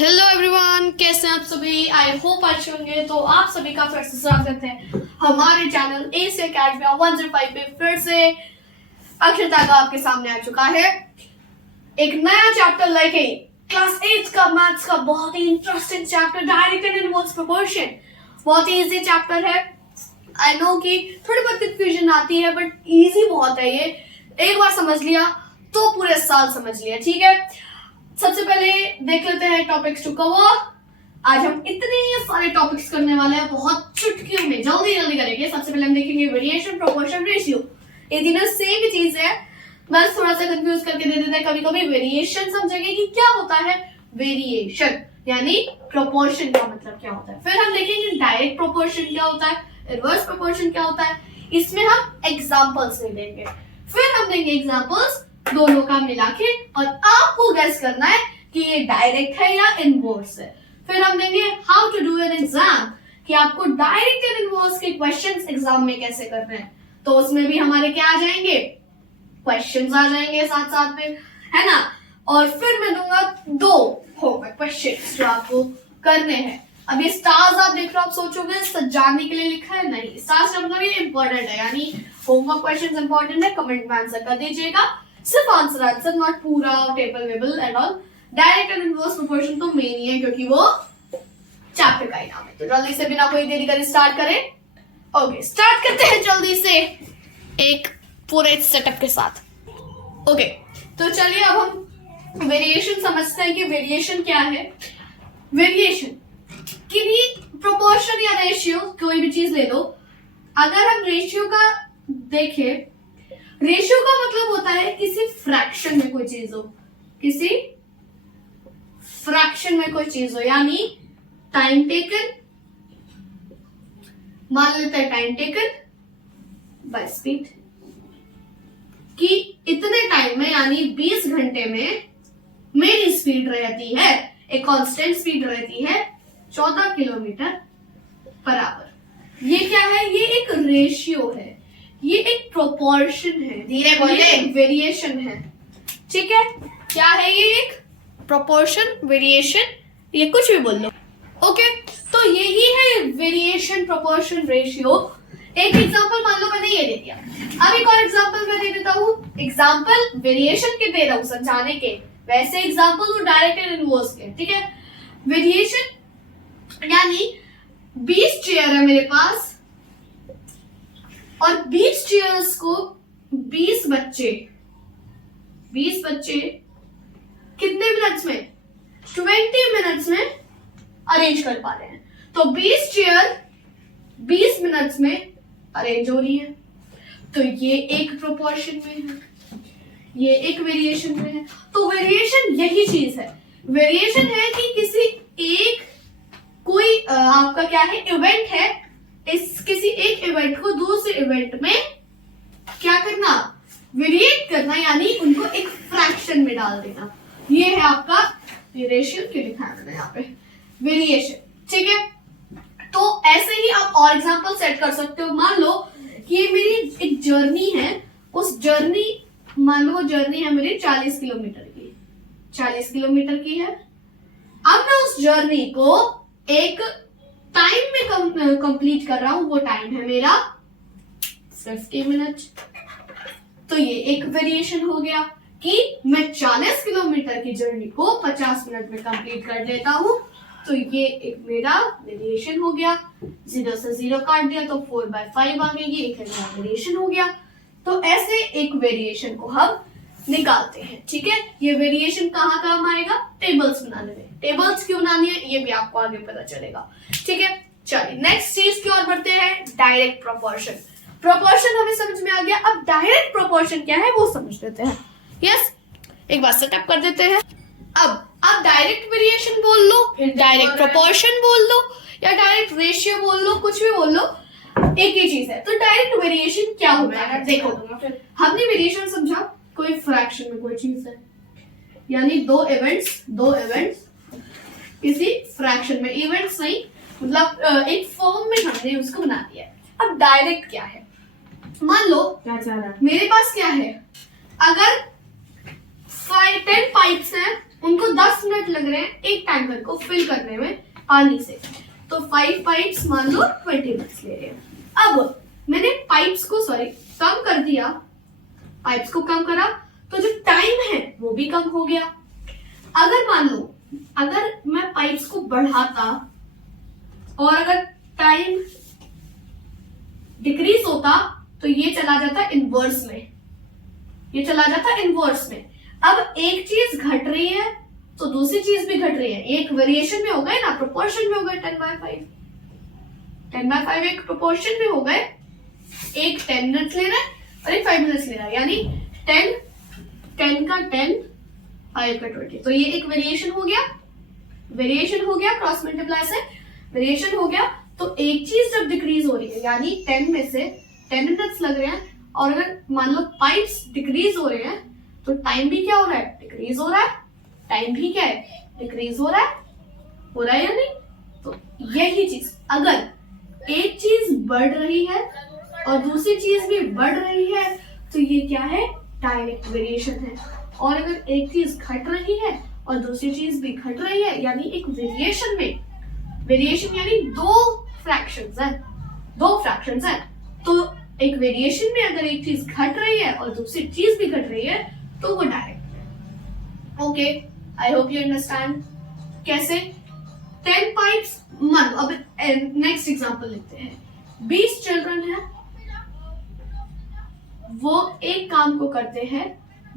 Hello everyone, कैसे हैं आप सभी। आई होप अच्छे होंगे। तो आप सभी का फिर से स्वागत है हमारे चैनल एस अकेडमी 105 पे। फिर से अक्षरता का आपके सामने आ चुका है एक नया चैप्टर लेके। क्लास 8 का मैथ्स का बहुत ही interesting chapter, direct and inverse proportion. बहुत ही इजी चैप्टर है। आई नो कि थोड़ी बहुत कंफ्यूजन आती है, बट इजी बहुत है ये। एक बार समझ लिया तो पूरे साल समझ लिया। ठीक है, सबसे पहले देख लेते हैं टॉपिक्स टू कवर। आज हम इतने सारे टॉपिक्स करने वाले हैं, बहुत चुटकियों में जल्दी जल्दी करेंगे। सबसे पहले हम देखेंगे वेरिएशन, प्रोपोर्शन, रेशियो। ये तीनों सेम ही चीज है, बस थोड़ा सा कंफ्यूज करके दे देते हैं कभी कभी। वेरिएशन समझेंगे कि क्या होता है वेरिएशन, यानी प्रोपोर्शन का मतलब क्या होता है। फिर हम देखेंगे डायरेक्ट प्रोपोर्शन क्या होता है, इनवर्स प्रोपोर्शन क्या होता है। इसमें हम एग्जांपल्स नहीं देंगे, फिर हम देंगे एग्जांपल्स दोनों का मिला के, और आपको गेस करना है कि ये डायरेक्ट है या इनवर्स है। फिर हम देंगे how to do an exam, कि आपको डायरेक्ट एंड इनवर्स के क्वेश्चंस एग्जाम में कैसे करने हैं। तो उसमें भी हमारे क्या आ जाएंगे, क्वेश्चंस आ जाएंगे साथ साथ में, है ना। और फिर मैं दूंगा 2 होमवर्क क्वेश्चंस जो आपको करने हैं। अब ये स्टार्स आप देख रहे हो, आप सोचोगे सजाने के लिए लिखा है, नहीं। स्टार्स का मतलब ये इंपॉर्टेंट है, यानी होमवर्क क्वेश्चंस इंपॉर्टेंट है। कमेंट में आंसर कर दीजिएगा, सिर्फ आंसर, नॉट पूरा टेबल वेबल and all. Direct and inverse proportion तो मेन ही है, क्योंकि वो चैप्टर का ही नाम है। तो जल्दी से बिना कोई देरी करे स्टार्ट करें। ओके, स्टार्ट करते हैं जल्दी से एक पूरे सेटअप के साथ। ओके, तो चलिए अब हम वेरिएशन समझते हैं कि वेरिएशन क्या है। वेरिएशन कि भी प्रोपोर्शन या रेशियो, कोई भी चीज ले लो। अगर हम रेशियो का देखें, रेशियो का मतलब होता है किसी फ्रैक्शन में कोई चीज हो, किसी फ्रैक्शन में कोई चीज हो, यानी टाइम टेकन, मान लेते हैं टाइम टेकन बाय स्पीड, कि इतने टाइम में यानी 20 घंटे में मेरी स्पीड रहती है, एक कांस्टेंट स्पीड रहती है 14 किलोमीटर पर आवर। ये क्या है, ये एक रेशियो है, ये एक प्रोपोर्शन है, धीरे बोले, वेरिएशन है। ठीक है, क्या है ये, एक प्रोपोर्शन, वेरिएशन, ये कुछ भी बोल लो। ओके, तो यही है वेरिएशन, प्रोपोर्शन, रेशियो। एक एग्जांपल मान लो मैंने ये दे दिया, अब एक और एग्जांपल मैं दे देता हूँ। एग्जांपल वेरिएशन के दे रहा हूँ समझाने के, वैसे एग्जांपल वो डायरेक्ट एंड इनवर्स के। ठीक है, वेरिएशन यानी 20 चेयर है मेरे पास, और 20 चेयर्स को 20 बच्चे कितने मिनट्स में, 20 मिनट्स में अरेंज कर पा रहे हैं। तो 20 चेयर 20 मिनट्स में अरेंज हो रही है। तो ये एक प्रोपोर्शन में है, ये एक वेरिएशन में है। तो वेरिएशन यही चीज है। वेरिएशन है कि किसी एक कोई आपका क्या है, इवेंट है, इस किसी एक इवेंट को दूसरे इवेंट में क्या करना, वेरिएट करना, यानी उनको एक फ्रैक्शन में डाल देना। ये है आपका रेशियो, क्यों लिखा है मैंने यहाँ पे, वेरिएशन। ठीक है, तो ऐसे ही आप और एग्जांपल सेट कर सकते हो। मान लो कि ये मेरी एक जर्नी है, उस जर्नी, मान लो वो जर्नी है मेरी 40 किलोमीटर की, 40 किलोमीटर की है। अब मैं उस जर्नी को एक टाइम में कंप्लीट कर रहा हूं, वो टाइम है मेरा 50 मिनट। तो ये एक वेरिएशन हो गया कि मैं 40 किलोमीटर की जर्नी को 50 मिनट में कंप्लीट कर लेता हूं। तो ये एक मेरा वेरिएशन हो गया। 0 से 0 काट दिया तो 4/5 आ गई, ये एक मेरा वेरिएशन हो गया। तो ऐसे एक वेरिएशन को हम निकालते हैं। ठीक है, ये वेरिएशन कहाँ काम आएगा, टेबल्स बनाने में। टेबल्स क्यों बनानी है ये भी आपको आगे पता चलेगा। ठीक है, चलिए नेक्स्ट चीज की ओर बढ़ते हैं, डायरेक्ट प्रोपोर्शन। प्रोपोर्शन हमें समझ में आ गया, अब डायरेक्ट प्रोपोर्शन क्या है वो समझ लेते हैं। यस, एक बार सेटअप कर देते हैं। अब आप डायरेक्ट वेरिएशन बोल लो, डायरेक्ट प्रोपोर्शन बोल लो, या डायरेक्ट रेशियो बोल लो, कुछ भी बोल लो, एक ही चीज है। तो डायरेक्ट वेरिएशन क्या होता है, देखो हमने वेरिएशन समझा, कोई फ्रैक्शन में कोई चीज है, यानी दो इवेंट्स किसी फ्रैक्शन में, इवेंट्स नहीं मतलब एक फॉर्म में हमने उसको बना दिया। अब डायरेक्ट क्या है, मान लो मेरे पास क्या है, अगर 10 पाइप्स हैं उनको 10 मिनट लग रहे हैं एक टैंकर को फिल करने में पानी से, तो 5 पाइप्स मान लो 20 मिनट्स ले रहे हैं। अब मैंने पाइप्स को कम कर दिया, पाइप्स को कम करा तो जो टाइम है वो भी कम हो गया। अगर मान लो अगर मैं पाइप्स को बढ़ाता और अगर टाइम डिक्रीज होता तो ये चला जाता इनवर्स में, ये चला जाता इनवर्स में। अब एक चीज घट रही है तो दूसरी चीज भी घट रही है, एक वेरिएशन में हो गए ना, प्रोपोर्शन में हो गए 10/5। 10/5 एक प्रोपोर्शन में हो गए, एक 10 मिनट्स ले रहा है और एक 5 मिनट्स ले रहा है, यानी 10 का 10, 5 का 20, तो ये एक वेरिएशन हो गया, वेरिएशन हो गया क्रॉस मल्टीप्लाई से वेरिएशन हो गया। तो एक चीज जब डिक्रीज हो रही है यानी 10 में से 10 मिनट्स लग रहे हैं, और अगर मान लो पाइप्स डिक्रीज हो रहे हैं तो टाइम भी क्या हो रहा है, डिक्रीज हो रहा है, टाइम भी क्या है, डिक्रीज हो रहा है या नहीं। तो यही चीज अगर एक चीज बढ़ रही है और दूसरी चीज भी बढ़ रही है तो ये क्या है, डायरेक्ट वेरिएशन है। और अगर एक चीज घट रही है और दूसरी चीज भी घट रही है यानी एक वेरिएशन में, वेरिएशन यानी दो फ्रैक्शंस हैं, तो एक वेरिएशन में अगर एक चीज घट रही है और दूसरी चीज भी घट रही है तो वो डायरेक्ट है। Okay, I hope you understand. कैसे 10 पाइप्स, मान अब नेक्स्ट एग्जांपल लेते हैं। 20 चिल्ड्रन है, वो एक काम को करते हैं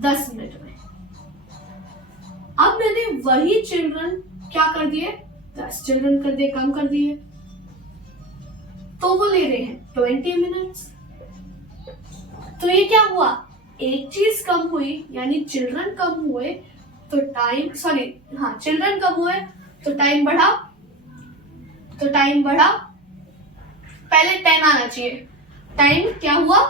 10 मिनट में। अब मैंने वही चिल्ड्रन क्या कर दिए, 10 चिल्ड्रन कर दिए, कम कर दिए, तो वो ले रहे हैं 20 मिनट्स। तो ये क्या हुआ, एक चीज कम हुई यानी चिल्ड्रन कम हुए तो टाइम, चिल्ड्रन कम हुए तो टाइम बढ़ा, पहले 10 आना चाहिए, टाइम क्या हुआ,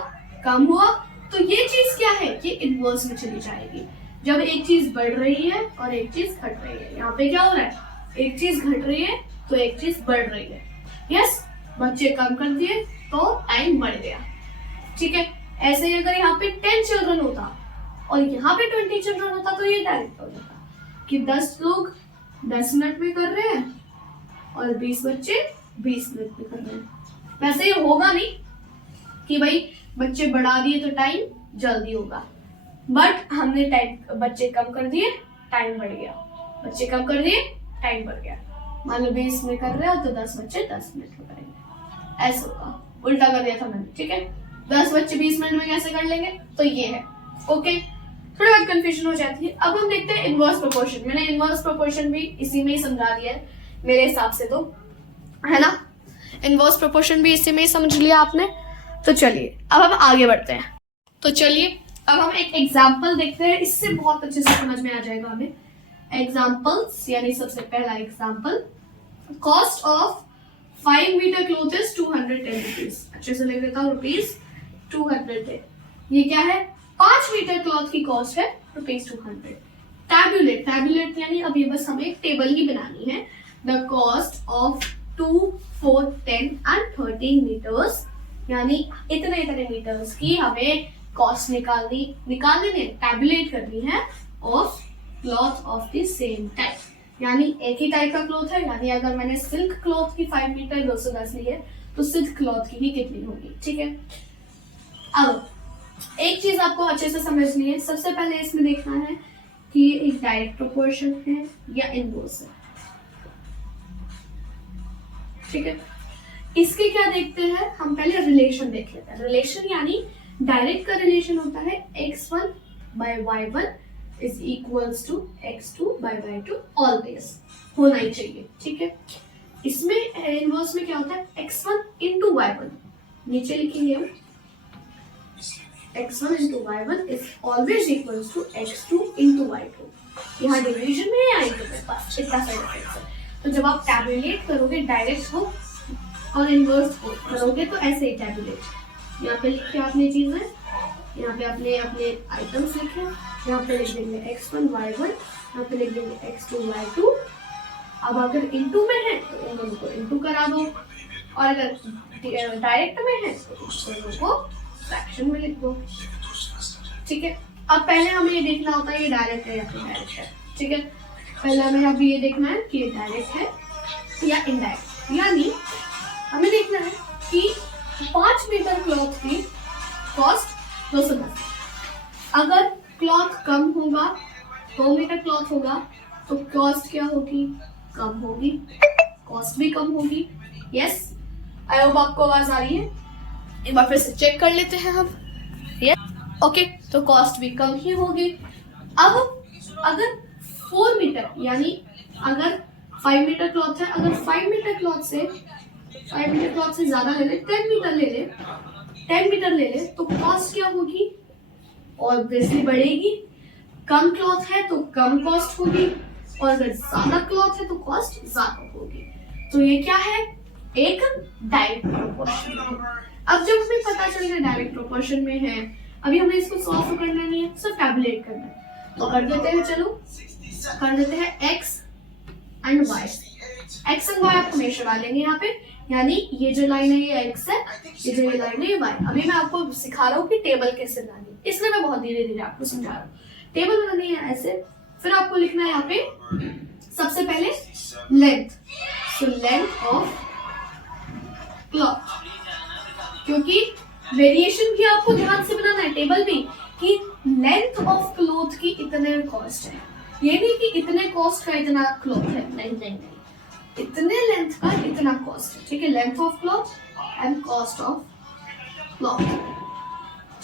कम हुआ। तो ये चीज क्या है, ये इनवर्स में चली जाएगी। जब एक चीज बढ़ रही है और एक चीज घट रही है, यहाँ पे क्या हो रहा है, एक चीज घट रही है तो एक चीज बढ़ रही है। यस, बच्चे कम कर दिए तो टाइम बढ़ गया, ठीक है। ऐसे ही अगर यहाँ पे 10 चिल्ड्रन होता और यहाँ पे 20 चिल्ड्रन होता तो ये डायरेक्ट हो जाता कि 10 लोग 10 मिनट में कर रहे हैं और 20 बच्चे 20 मिनट में कर रहे हैं। वैसे ये होगा नहीं कि भाई बच्चे बढ़ा दिए तो टाइम जल्दी होगा, बट हमने टाइम बच्चे कम कर दिए, टाइम बढ़ गया, बच्चे कम कर दिए, टाइम बढ़ गया। मान लो 20 में कर रहे हो तो 10 बच्चे 10 मिनट में करेंगे, ऐसा होगा। उल्टा कर दिया था मैंने, ठीक है। 10 बच्चे 20 मिनट में कैसे कर लेंगे, तो ये है। ओके, थोड़ा बहुत कंफ्यूजन हो जाती है। अब हम देखते हैं इनवर्स प्रोपोर्शन। मैंने इनवर्स प्रोपोर्शन भी इसी में ही समझा दिया है मेरे हिसाब से, तो है ना, इनवर्स प्रोपोर्शन भी इसी में ही समझ लिया आपने। तो चलिए अब हम आगे बढ़ते हैं। तो चलिए अब हम एक एग्जाम्पल देखते हैं, इससे बहुत अच्छे से समझ में आ जाएगा हमें। एग्जाम्पल्स यानी सबसे पहला example, cost of 5 metre cloth is 210 rupees. अच्छे से लिख देता हूँ, रुपीज 200 है। ये क्या है, 5 मीटर क्लॉथ की कॉस्ट है रुपीज 200। टैबुलेट यानी अब ये बस हमें एक टेबल ही बनानी है। The cost of 2, 4, 10 and 13 metres, यानी इतने मीटर्स की हमें कॉस्ट निकालनी नहीं, टैबुलेट करनी है of cloth of the same type, यानी एक ही टाइप का क्लॉथ है। यानी अगर मैंने सिल्क क्लॉथ की 5 मीटर 210 ली है तो सिल्क क्लॉथ की ही कितनी होगी, ठीक है। अब एक चीज आपको अच्छे से समझनी है। सबसे पहले इसमें देखना है कि ये एक डायरेक्ट प्रोपोर्शन है या इनवर्स है, ठीक है। इसके क्या देखते हैं हम, पहले रिलेशन देख लेते हैं। रिलेशन यानी डायरेक्ट का रिलेशन होता है x1 by y1 is equals to x2 by y2, always होना ही चाहिए, ठीक है। इसमें इनवर्स में क्या होता है, x1 into y1, नीचे लिखेंगे हम x1 into y1 is always equals to x2 into y2। यहाँ डिवीजन में या इंटू में, बस इतना सा डिफरेंस है। तो जब आप टैबुलेट करोगे डायरेक्ट हो और इनवर्स को करोगे तो ऐसे ही टैबुलेट, यहाँ पे लिखे आपने चीजें, यहाँ पे आपने अपने आइटम्स लिखे, यहाँ पे लिख देंगे x1 y1, यहाँ पे लिख देंगे x2 y2। अब अगर इनटू में है तो उन दोनों को इनटू करा दो, और अगर डायरेक्ट में है तो उस दोनों को फ्रैक्शन में लिख दो, ठीक है। अब पहले हमें ये देखना होता है ये डायरेक्ट है या फिर डायरेक्ट है, ठीक है। पहले हमें अभी ये देखना है कि ये डायरेक्ट है या इनडायरेक्ट, यानी हमें देखना है कि 5 मीटर क्लॉथ की कॉस्ट 210। अगर क्लॉथ कम होगा, 2 मीटर क्लॉथ होगा, तो कॉस्ट क्या होगी? कम होगी, कॉस्ट भी कम होगी। यस, आई होप आपको आवाज आ रही है। एक बार फिर से चेक कर लेते हैं हम। यस, ओके, तो कॉस्ट भी कम ही होगी। अब अगर 4 मीटर यानी अगर 5 मीटर क्लॉथ है, अगर 5 मीटर क्लॉथ से ज्यादा ले ले, 10 मीटर ले ले, तो कॉस्ट क्या होगी? ऑब्वियसली बढ़ेगी। कम क्लॉथ है तो कम कॉस्ट होगी, और अगर ज्यादा क्लॉथ है तो कॉस्ट ज्यादा होगी। तो ये क्या है? एक डायरेक्ट प्रोपोर्शन। अब जब हमें पता चल गया डायरेक्ट प्रोपोर्शन में है, अभी हमें इसको सॉल्व करना नहीं है, सिर्फ टैबुलेट करना है। तो कर देते हैं, चलो कर देते हैं x and y। x and y आप हमेशा डालेंगे यहाँ पे, यानी ये जो लाइन है ये x है, ये जो लाइन है ये y। अभी मैं आपको सिखा रहा हूँ कि टेबल कैसे बनानी है, इसलिए मैं बहुत धीरे धीरे आपको समझा रहा हूँ। टेबल बनानी है ऐसे, फिर आपको लिखना है यहाँ पे सबसे पहले length. So length of cloth, क्योंकि वेरिएशन भी आपको ध्यान से बनाना है, टेबल भी, कि लेंथ ऑफ क्लॉथ की इतने कॉस्ट है। ये नहीं कि इतने कॉस्ट का इतना क्लॉथ है, नहीं, इतने लेंथ का इतना कॉस्ट है। ठीक है, length of cloth and cost of cloth.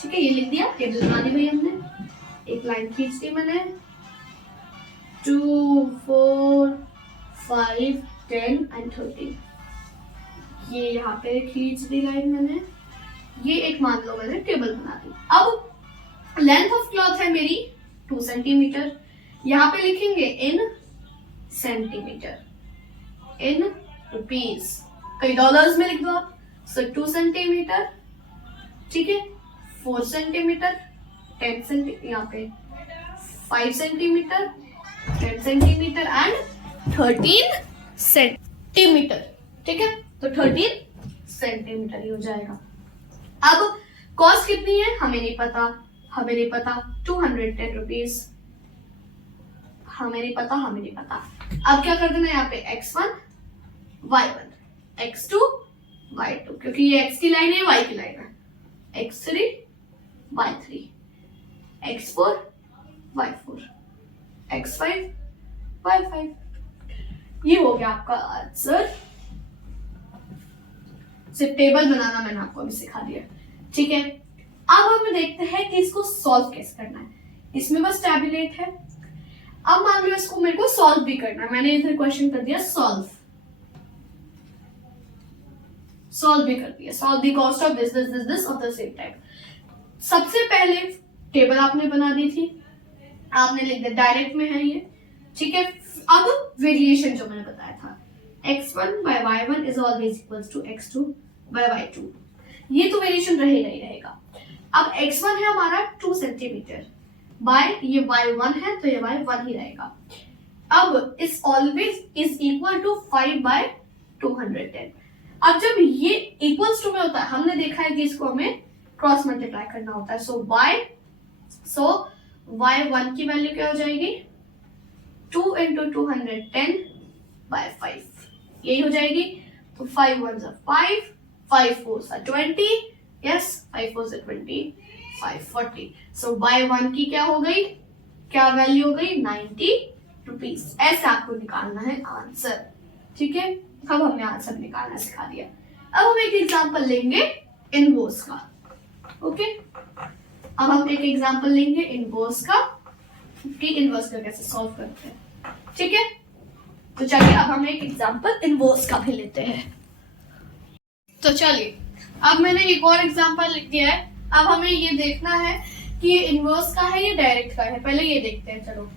ठीक है, ये लिख दिया, टेबल बना दी भाई हमने। एक लाइन खींच दी मैंने, 2, 4, 5, 10 एंड 13। ये यहाँ पे खींच दी लाइन मैंने। ये एक मान लो मैंने टेबल बना दी। अब लेंथ ऑफ क्लॉथ है मेरी 2 सेंटीमीटर, यहाँ पे लिखेंगे इन सेंटीमीटर, इन रुपीज, कई डॉलर्स में लिख दो आप। सो 2 सेंटीमीटर, ठीक है, 4 सेंटीमीटर, 10 सेंटीमीटर, यहाँ पे 5 सेंटीमीटर, 10 सेंटीमीटर एंड 13 सेंटीमीटर। ठीक है, तो 13 सेंटीमीटर ही हो जाएगा। अब कॉस्ट कितनी है हमें नहीं पता, 210 रुपीज, हमें नहीं पता। अब क्या कर देना है यहाँ पे x1, y1, x2, y2, क्योंकि ये x की लाइन है, y की लाइन है, x3, y3, x4, y4, x5, y5। ये हो गया आपका आंसर। सिर्फ टेबल बनाना मैंने आपको अभी सिखा दिया। ठीक है, अब हम देखते हैं कि इसको सॉल्व कैसे करना है। इसमें बस टैबुलेट है। अब मान लो इसको मेरे को सॉल्व भी करना है, मैंने इधर क्वेश्चन कर दिया सॉल्व भी कर दिया, solve the cost of this of the same type. सबसे पहले टेबल आपने बना दी थी, आपने लिख दिया डायरेक्ट में है ये। ठीक है, अब वेरिएशन जो मैंने बताया था, x1 by y1 is always equals to x2 by y2, ये तो वेरिएशन रहेगा ही रहेगा। अब x1 है हमारा 2 सेंटीमीटर, बाय ये y1 है तो ये y1 ही रहेगा। अब इस always is equal to 5 by 210। अब जब ये इक्वल्स टू में होता है, हमने देखा है कि इसको हमें क्रॉस मल्टीप्लाई करना होता है। सो y1 की वैल्यू क्या हो जाएगी? 2 into 210 by 5, यही हो जाएगी। तो 5 1s are 5, 5 4s are 20, yes, 5 4s are 20, 5 40। So y1 की क्या हो गई, क्या वैल्यू हो गई? 90 रुपीज। ऐसे आपको निकालना है आंसर। ठीक है, अब हमने आंसर निकालना सिखा दिया। अब हम एक एग्जांपल लेंगे इनवर्स का। ओके, अब हम एक एग्जांपल लेंगे इनवर्स का कि इनवर्स का कैसे सॉल्व करते हैं। ठीक है, तो चलिए अब हम एक एग्जांपल इनवर्स का भी लेते हैं। तो चलिए, अब मैंने एक और एग्जांपल लिख दिया है। अब हमें ये देखना है कि ये इनवर्स का है या डायरेक्ट का है। पहले ये देखते हैं। चलो,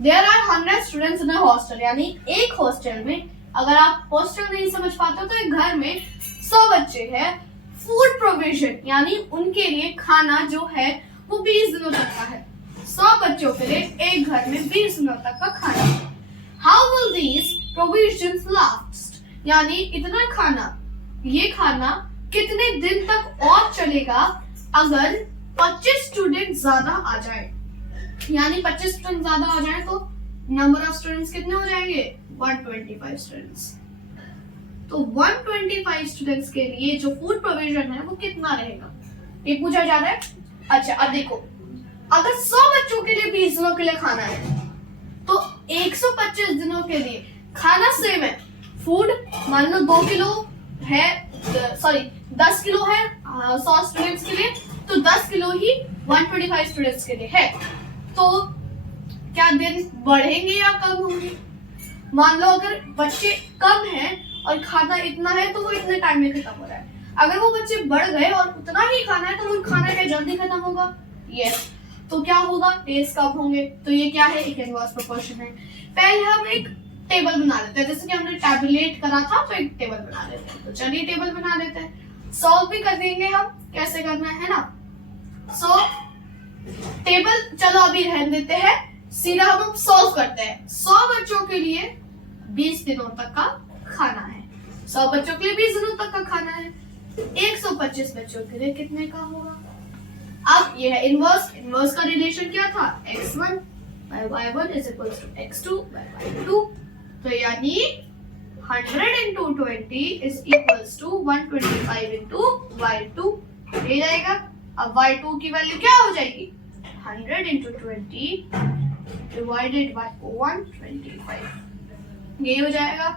there are 100 students in a hostel, यानी एक हॉस्टल में, अगर आप हॉस्टल नहीं समझ पाते हो तो एक घर में 100 बच्चे हैं। फूड प्रोविजन यानी उनके लिए खाना जो है वो 20 दिनों तक का है। 100 बच्चों के लिए एक घर में 20 दिनों तक का खाना। How will these provisions last, यानी इतना खाना, ये खाना कितने दिन तक और चलेगा अगर 25 स्टूडेंट ज्यादा आ जाए। यानी 25 स्टूडेंट ज्यादा आ जाए तो नंबर ऑफ स्टूडेंट्स कितने हो जाएंगे? 125 स्टूडेंट्स। तो 125 स्टूडेंट्स के लिए जो फूड प्रोविजन है वो कितना रहेगा, ये पूछा जा रहा है। अच्छा अब देखो, अगर 100 बच्चों के लिए 20 दिनों के लिए खाना है तो 125 दिनों के लिए खाना सेम है। फूड मान लो 2 किलो है, सॉरी 10 किलो है 100 स्टूडेंट्स के लिए, तो 10 किलो ही 125 स्टूडेंट्स के लिए है। तो क्या दिन बढ़ेंगे या कम होंगे? मान लो अगर बच्चे कम हैं और खाना इतना है तो वो इतने टाइम में खत्म हो रहा है। अगर वो बच्चे बढ़ गए और उतना ही खाना है तो वो खाना क्या जल्दी खत्म होगा? यस। तो क्या होगा? डेज कम होंगे। तो ये क्या है? एक इनवर्स प्रोपोर्शन है। पहले हम एक टेबल बना लेते हैं, जैसे कि हमने टैबुलेट करा था तो एक टेबल बना लेते हैं। तो चलिए टेबल बना लेते हैं, सॉल्व भी कर देंगे हम कैसे करना है ना। सो टेबल चलो अभी रहने देते हैं, सीधा हम सॉल्व करते हैं। 100 बच्चों के लिए 20 दिनों तक का खाना है, 100 बच्चों के लिए 20 दिनों तक का खाना है। 125 बच्चों के लिए कितने का होगा? अब ये है इनवर्स। इनवर्स का रिलेशन क्या था? x1 by y1 is equals to x2 by y2। तो यानी 100 into 20 is equals to 125 into y2 ये जाएगा। अब y2 की वैल्यू क्या हो जाएगी? 100 into 20 divided by 125, ये हो जाएगा,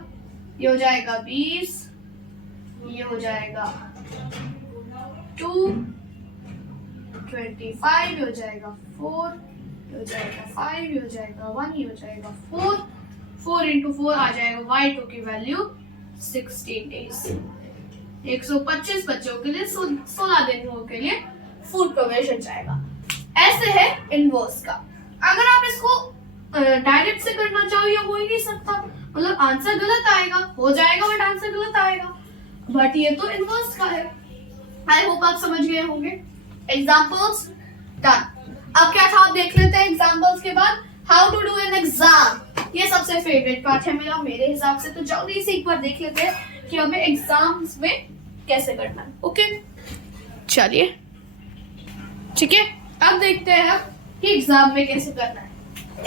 ये हो जाएगा 20, ये हो जाएगा 2, 25 हो जाएगा 4, ये हो जाएगा 5, ये हो जाएगा 1, ये हो जाएगा 4, 4 into 4 आ जाएगा y2 की वैल्यू 16 डेज। 125 बच्चों के लिए 16 दिनों के लिए फूड प्रोविजन जाएगा। ऐसे है इनवर्स का। अगर आप इसको डायरेक्ट से करना चाहो ये हो ही नहीं सकता, मतलब आंसर गलत आएगा, हो जाएगा बट आंसर गलत आएगा। बट ये तो इनवर्स का है। आई होप आप समझ गए होंगे। Examples done. अब क्या था आप देख लेते हैं एग्जाम्पल्स के बाद how to do an exam. ये सबसे फेवरेट पार्ट है मेरा, मेरे हिसाब से। तो जल्दी से एक बार देख लेते हैं कि हमें एग्जाम्स में कैसे करना है। ओके चलिए ठीक है, अब देखते हैं हम कि एग्जाम में कैसे करना है।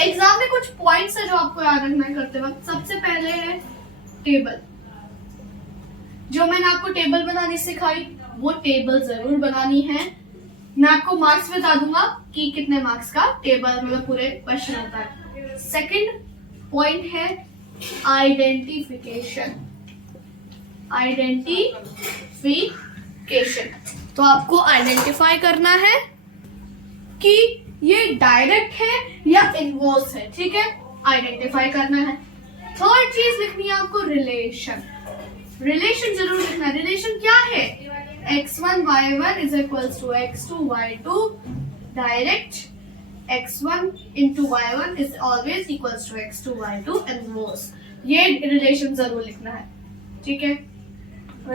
एग्जाम में कुछ पॉइंट्स है जो आपको याद रखना है करते वक्त। सबसे पहले है टेबल। जो मैंने आपको टेबल बनानी सिखाई वो टेबल जरूर बनानी है। मैं आपको मार्क्स बता दूंगा कि कितने मार्क्स का टेबल मतलब पूरे क्वेश्चन होता है। सेकंड पॉइंट है आइडेंटिफिकेशन। आइडेंटिफिकेशन तो आपको आइडेंटिफाई करना है कि ये डायरेक्ट है या इनवर्स है। ठीक है, आइडेंटिफाई करना है। थर्ड चीज लिखनी है आपको रिलेशन। रिलेशन जरूर लिखना है। रिलेशन क्या है? x1 y1 is equals to x2 y2। Direct x1 into y1 is always equals to x2 y2 inverse. ये रिलेशन जरूर लिखना है। ठीक है,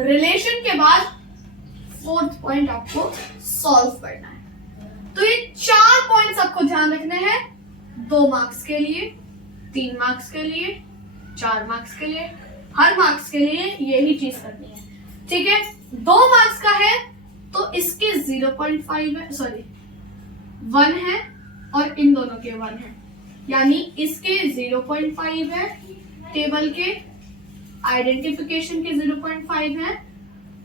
रिलेशन के बाद फोर्थ पॉइंट आपको सॉल्व करना है। तो ये 4 पॉइंट्स आपको ध्यान रखने हैं। 2 मार्क्स के लिए, 3 मार्क्स के लिए, 4 मार्क्स के लिए, हर मार्क्स के लिए यही चीज करनी है। ठीक है, 2 मार्क्स का है तो इसके 0.5 है, सॉरी 1 है और इन दोनों के 1 है, यानी इसके 0.5 है, टेबल के आइडेंटिफिकेशन के 0.5 है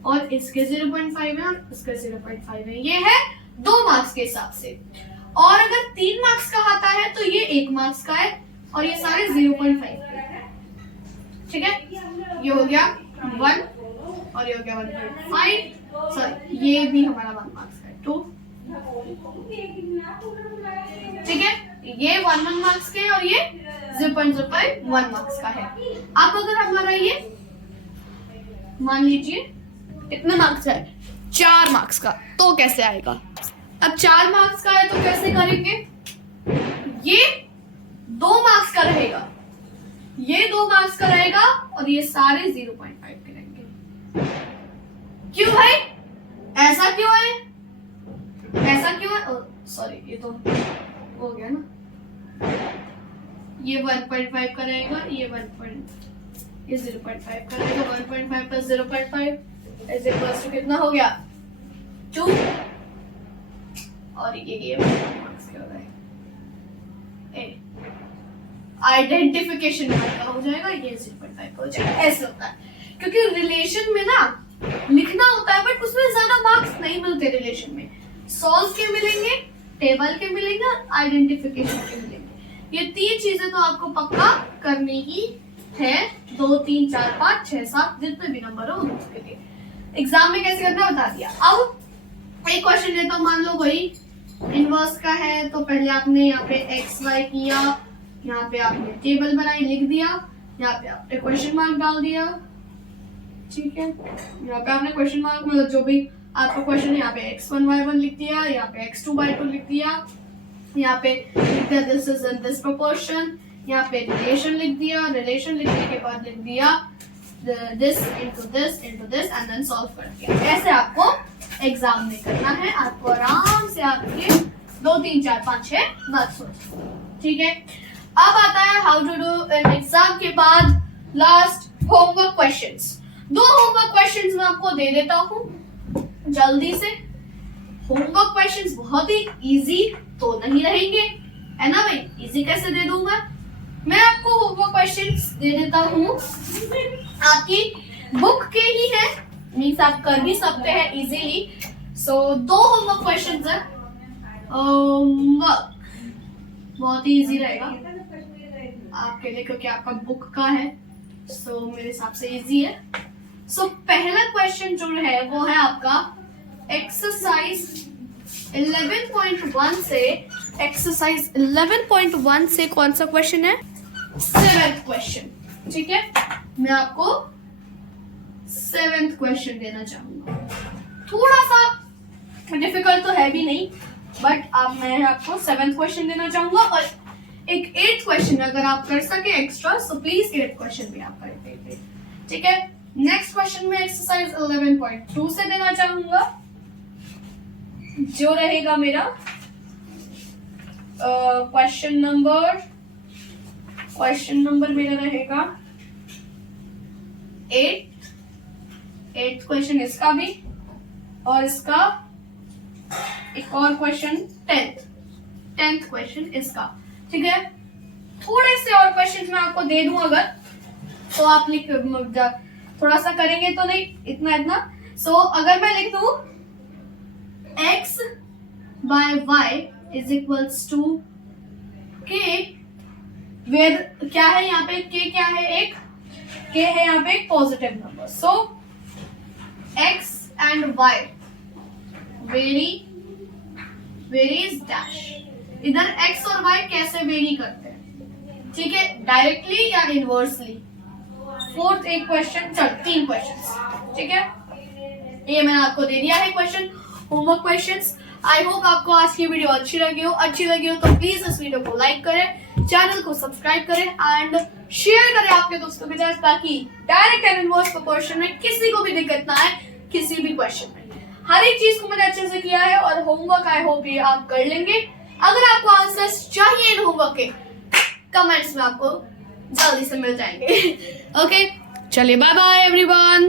और इसके 0.5 है और इसके 0.5 है। ये है 2 मार्क्स के हिसाब से। और अगर 3 मार्क्स का आता है तो ये 1 मार्क्स का है और ये सारे 0.5 के। ठीक है, ये हो गया 1 और ये हो गया 1.5, सॉरी ये भी हमारा 1 मार्क्स का है 2। ठीक है, ये 1 मार्क्स के और ये 0.05 1 मार्क्स का है। अब अगर हमारा ये मान लीजिए कितने मार्क्स है? 4 मार्क्स का, तो कैसे आएगा? अब 4 मार्क्स का है तो कैसे करेंगे? ये 2 मार्क्स का रहेगा, ये 2 मार्क्स का रहेगा और ये सारे 0.5 के रहेंगे। क्यों भाई? ऐसा क्यों है? ऐसा क्यों है? सॉरी ये तो हो गया ना। ये 1.5 का रहेगा, ये 0.5 का रहेगा। 1.5 प्लस 0.5 इज इक्वल्स टू कितना हो गया? 2 और ये मार्क्स क्या हो रहा है? आइडेंटिफिकेशन का हो जाएगा, ये 0.5 का हो जाएगा। ऐसे होता है क्योंकि रिलेशन में ना लिखना होता है बट उसमें ज्यादा मार्क्स नहीं मिलते। रिलेशन में सॉल्व के मिलेंगे, टेबल के मिलेंगे, आइडेंटिफिकेशन के मिलेंगे। ये 3 चीजें तो आपको पक्का करनी ही है। 2, 3, 4, 5, 6, 7 जितने भी नंबर हो उसके लिए। एग्जाम में कैसे करना बता दिया। अब एक क्वेश्चन लेता हूं, मान लो वही इनवर्स का है, तो पहले आपने यहाँ पे एक्स वाई किया, यहाँ पे आपने टेबल बनाई, लिख दिया, यहाँ पे आपने क्वेश्चन मार्क डाल दिया, ठीक है। यहाँ पे आपने क्वेश्चन मार्क मतलब जो भी आपका क्वेश्चन है, यहाँ पे x1 y1 लिख दिया, यहाँ पे x2 y2 लिख दिया, यहाँ पे लिख दिया this is in this proportion, यहाँ पे रिलेशन लिख दिया, रिलेशन लिखने के बाद लिख दिया this into this and then solve कर दिया। ऐसे आपको एग्जाम में करना है। आपको आराम से आपके 2, 3, 4, 5, 6 मार्क्स हो, ठीक है। अब आता है हाउ टू डू एग्जाम के बाद last homework questions. 2 homework questions मैं आपको दे देता हूं जल्दी से। होमवर्क क्वेश्चंस बहुत ही इजी तो नहीं रहेंगे, है ना भाई। इजी कैसे दे दूंगा मैं आपको। होमवर्क क्वेश्चंस दे देता हूं, आपकी बुक के ही है, मीन्स आप कर भी सकते हैं इजीली। सो 2 होमवर्क क्वेश्चंस है, बहुत ही इजी रहेगा आपके लिए क्योंकि आपका बुक का है। सो मेरे हिसाब से इजी है। सो पहला क्वेश्चन जो है वो है आपका एक्सरसाइज 11.1 से। एक्सरसाइज 11.1 से कौन सा क्वेश्चन है? 7th क्वेश्चन, ठीक है। मैं आपको 7th क्वेश्चन देना चाहूंगा। थोड़ा सा डिफिकल्ट तो है भी नहीं बट मैं आपको 7th क्वेश्चन देना चाहूंगा और एक 8th क्वेश्चन अगर आप कर सके extra so please 8th question भी आप कर दीजिए, ठीक है। नेक्स्ट क्वेश्चन में एक्सरसाइज 11.2 से देना चाहूंगा जो रहेगा मेरा क्वेश्चन नंबर मेरा रहेगा 8th क्वेश्चन इसका भी और इसका एक और क्वेश्चन 10th क्वेश्चन इसका, ठीक है। थोड़े से और क्वेश्चन मैं आपको दे दूं अगर तो आप लिख थोड़ा सा करेंगे तो नहीं इतना। सो अगर मैं लिख दूं x by y is equals to k, where क्या है यहाँ पे k क्या है? एक k है यहाँ पे एक positive number. So x and y varies dash. इधर x और y कैसे वेरी करते हैं, ठीक है, डायरेक्टली या इनवर्सली। 4th एक क्वेश्चन, चल 3 क्वेश्चन, ठीक है। ये मैंने आपको दे दिया है question, homework questions. I hope आपको आज की वीडियो अच्छी लगी हो तो प्लीज इस वीडियो को लाइक करें, चैनल को सब्सक्राइब करें एंड शेयर करें आपके दोस्तों के साथ ताकि डायरेक्ट एंड इनवर्स प्रोपोर्शन में किसी को भी दिक्कत ना आए किसी भी क्वेश्चन में। हर एक चीज को मैंने अच्छे से किया है और होमवर्क आई होप ये आप कर लेंगे। अगर आपको आंसर्स चाहिए इन होमवर्क के कमेंट्स में आपको जल्दी से मिल जाएंगे। ओके चलिए बाय बाय एवरीवन।